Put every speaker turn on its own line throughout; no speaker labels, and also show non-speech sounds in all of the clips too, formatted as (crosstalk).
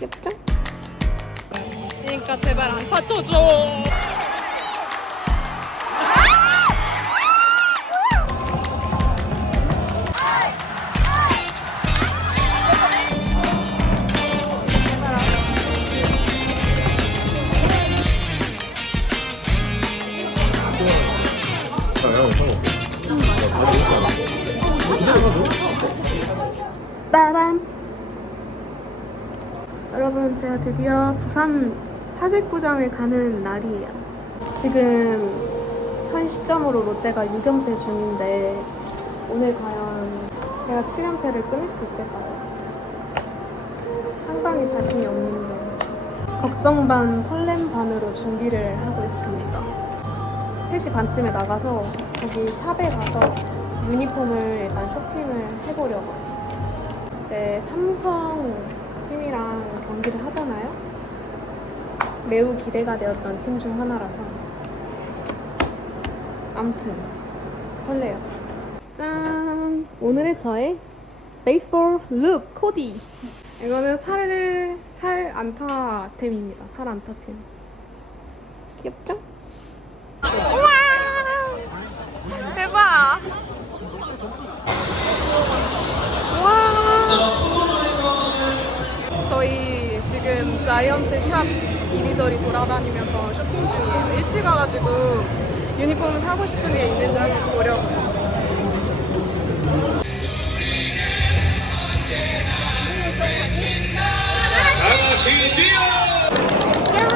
귀엽죠?
그러니까 제발 안 다쳐줘.
빠밤 여러분 제가 드디어 부산 사직구장을 가는 날이에요. 지금 현 시점으로 롯데가 6연패 중인데 오늘 과연 제가 7연패를 끊을 수 있을까요? 상당히 자신이 없는데 걱정 반 설렘 반으로 준비를 하고 있습니다. 3시 반쯤에 나가서 거기 샵에 가서 유니폼을 일단 쇼핑을 해보려고요 네, 삼성 팀이랑 경기를 하잖아요. 매우 기대가 되었던 팀 중 하나라서. 암튼 설레요. 짠! 오늘의 저의 베이스볼 룩 코디. 이거는 살, 살 안타템입니다. 살 안타템. 귀엽죠?
우와! 대박! 우와! 저희 지금 자이언츠 샵 이리저리 돌아다니면서 쇼핑 중이에요. 일찍 와가지고 유니폼을 사고 싶은 게 있는지 한번 보려고요. 야,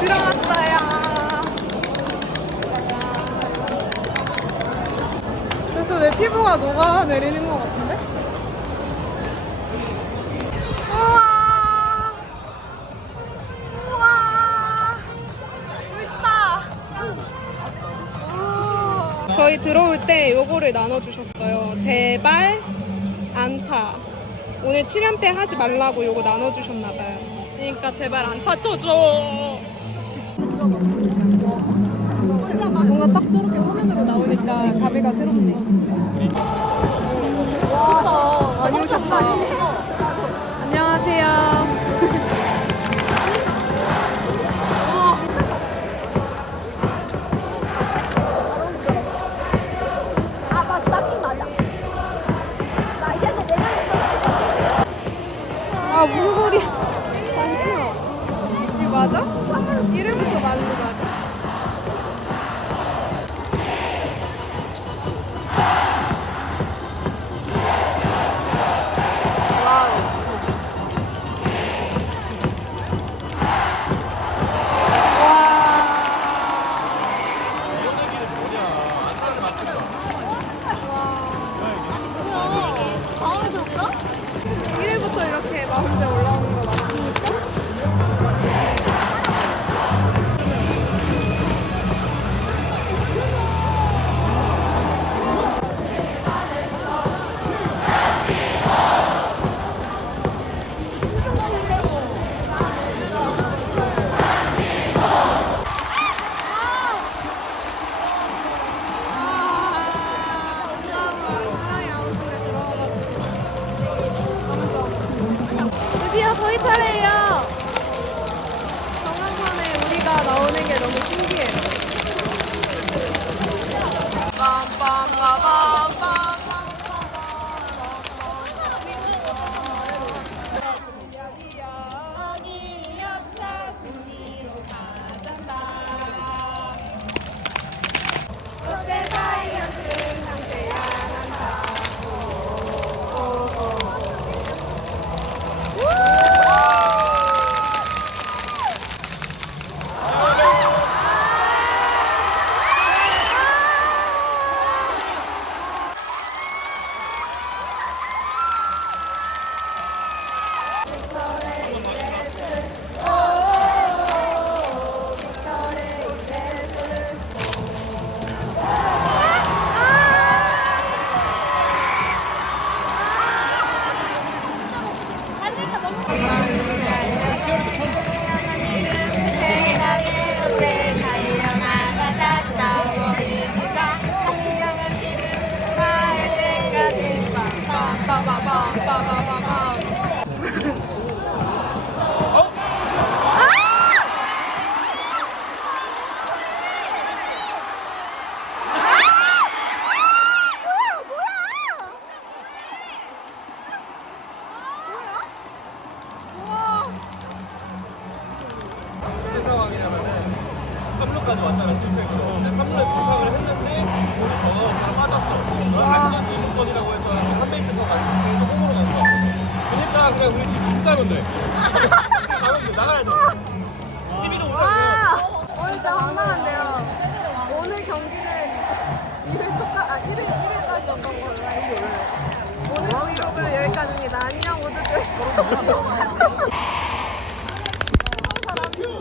들어왔어요. 그래서 내 피부가 녹아내리는 것 같은 저희 들어올 때 요거를 나눠주셨어요. 제발 안타. 오늘 7연패 하지 말라고 요거 나눠주셨나봐요. 그러니까 제발 안 다쳐줘. 뭔가 딱 저렇게 화면으로 나오니까 가비가 새롭네. 맞아? 이름부터 거 저희 차례예요. 정한선에 우리가 나오는 게 너무 신기해요.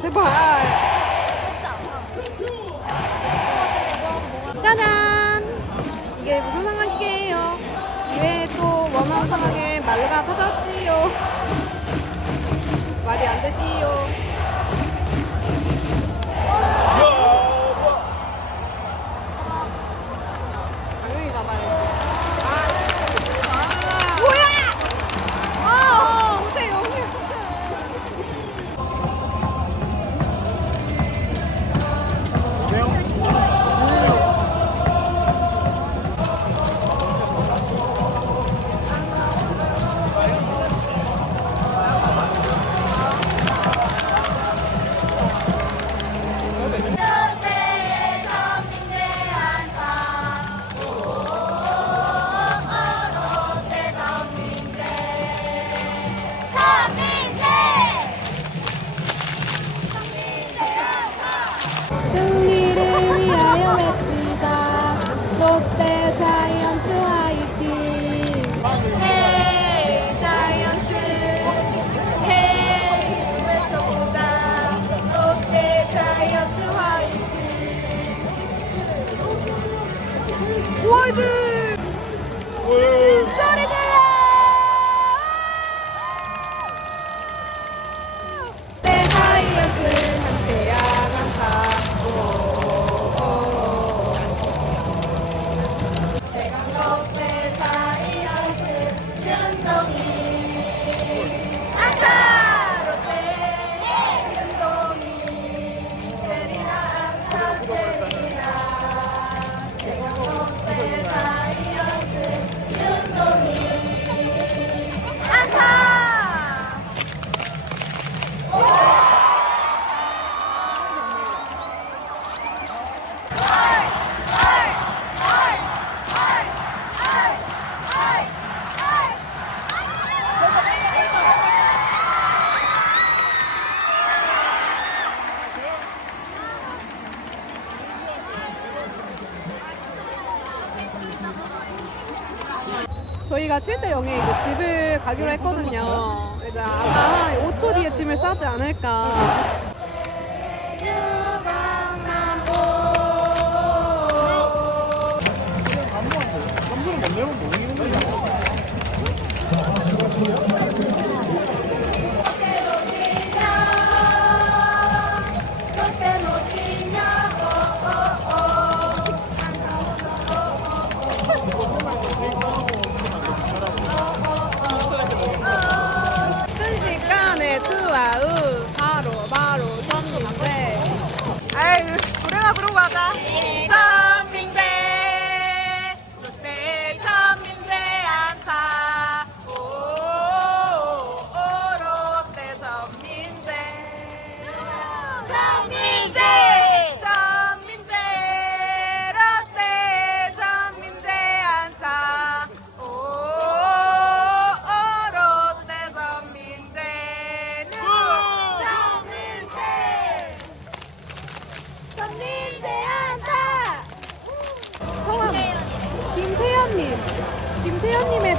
제발. 짜잔! 이게 무슨 상황이에요? 이외에 또 원하는 상황에 말루가 터졌지요. 말이 안 되지요. 저희가 7대 0에 이제 집을 가기로 했거든요. 이제 아마 5초 뒤에 짐을 싸지 않을까.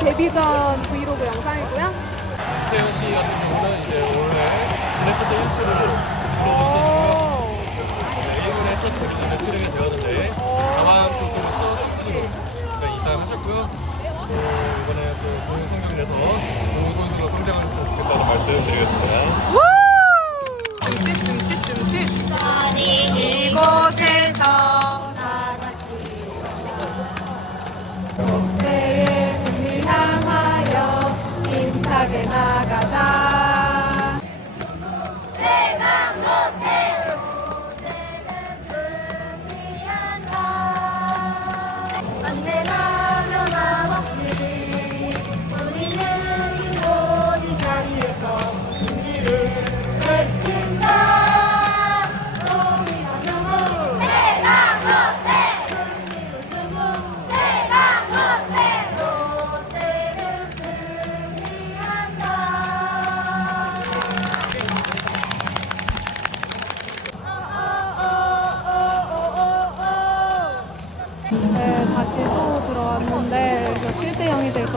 데뷔전 브이로그 영상이고요.
태현 씨 같은 경우는 이제 원래 드래프트 1수를 A군에 했었는데 실행이 되었는데 4만 교수로서 상승을 입상하셨고요. 이번에 또 좋은 성적을 내서 좋은 선수로 성장하셨으면 좋겠다는 말씀 드리겠습니다.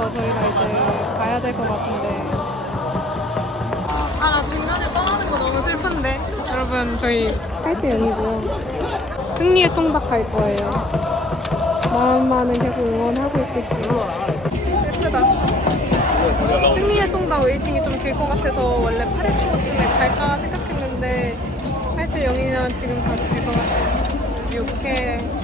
저희가 이제 가야 될 것 같은데. 아, 나 중간에 떠나는 거 너무 슬픈데. 여러분, 저희 할때 여기고요. 승리의 통닭 갈 거예요. 마음만은 계속 응원하고 있을게요. 슬프다. 승리의 통닭 웨이팅이 좀 길 것 같아서 원래 8회 초쯤에 갈까 생각했는데 8대 0이면 지금 가도 될 것 같아요. 6회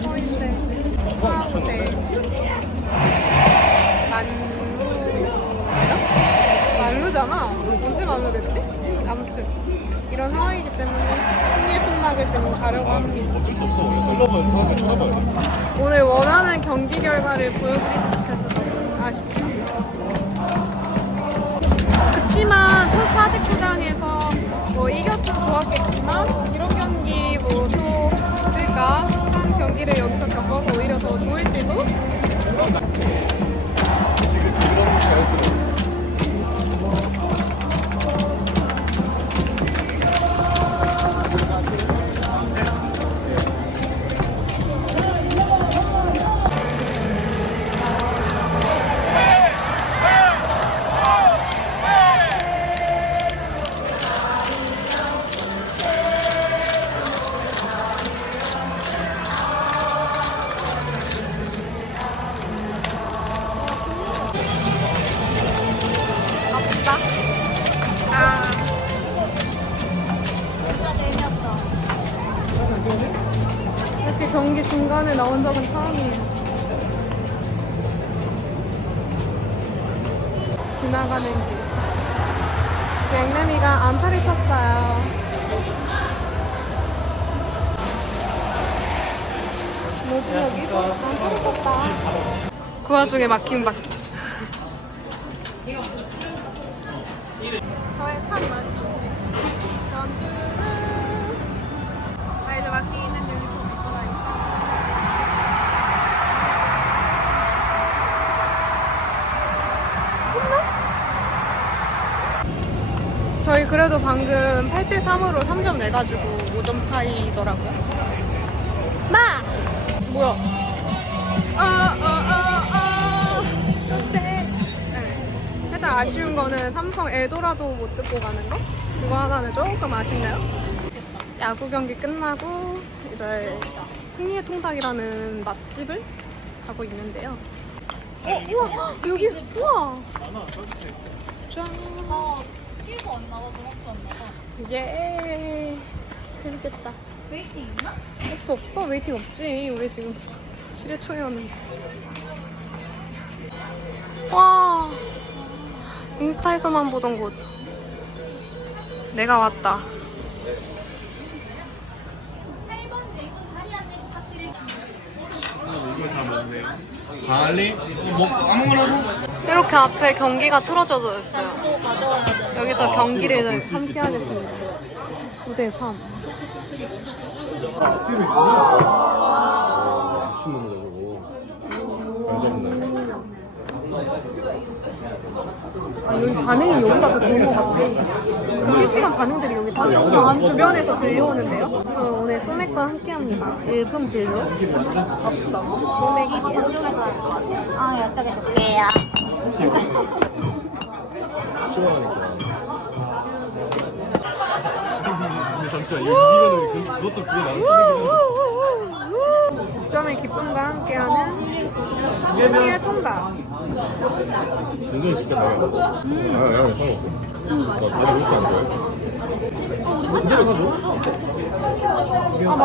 만루잖아. 언제 만루 됐지? 아무튼 이런 상황이기 때문에 승리의 통닭을 지금 가려고 합니다. 오늘 원하는 경기 결과를 보여드리지 못해서 너무 아쉽다. 그치만 첫 사직구장에서 뭐 이겼으면 좋았겠지만 이런 경기 뭐 또 있을까 하는 경기를 여기서 겪어서 오히려 더 좋을지도 쳤어요. 뭐지 여기서 안타를 쳤다. 그 와중에 막힌 바퀴. 저의 참 맞죠. 저희 그래도 방금 8대 3으로 3점 내가지고 5점 차이더라고요. 마! 뭐야? 아, 아, 아, 아. 어때? 네. 살짝 아쉬운 거는 삼성 에도라도 못 듣고 가는 거? 그거 하나는 조금 아쉽네요. 야구 경기 끝나고 이제 승리의 통닭이라는 맛집을 가고 있는데요. 어, 우와, (gasps) 여기, 우와. 짠.
티도 안 나와, 노랗도 안 나와.
예. 재밌겠다.
웨이팅 있나?
없어, 없어. 웨이팅 없지. 우리 지금 7회 초였는데. 와. 인스타에서만 보던 곳. 내가 왔다.
이걸 다 먹네. 갈리? 먹 아무거나
이렇게 앞에 경기가 틀어져져 있어요.
또 가져와야 돼.
여기서 경기를 함께 하겠습니다. 9대 3.
미친놈이다 저거. 잘 잡네.
아 여기 반응이 여기가 더 좋은 것 같아. 그 실시간 반응들이 여기 다 안 주변에서 들려오는데요. 저 오늘 소맥과 함께합니다. 일품 진로. 소맥이
이거 저쪽에 놔야 될 것 같아. 아, 이쪽에 둘게요.
시원하니까. 근데 잠시만 이- 이거는 그, 그것도 그거 나는
점의 기쁨과 함께하는 승리의 통닭.
동전이 진짜 강해. 아, 야, 상관없어. 나 다리 왜 이렇게 안 좋아해? 그대로 사줘.
아, 맞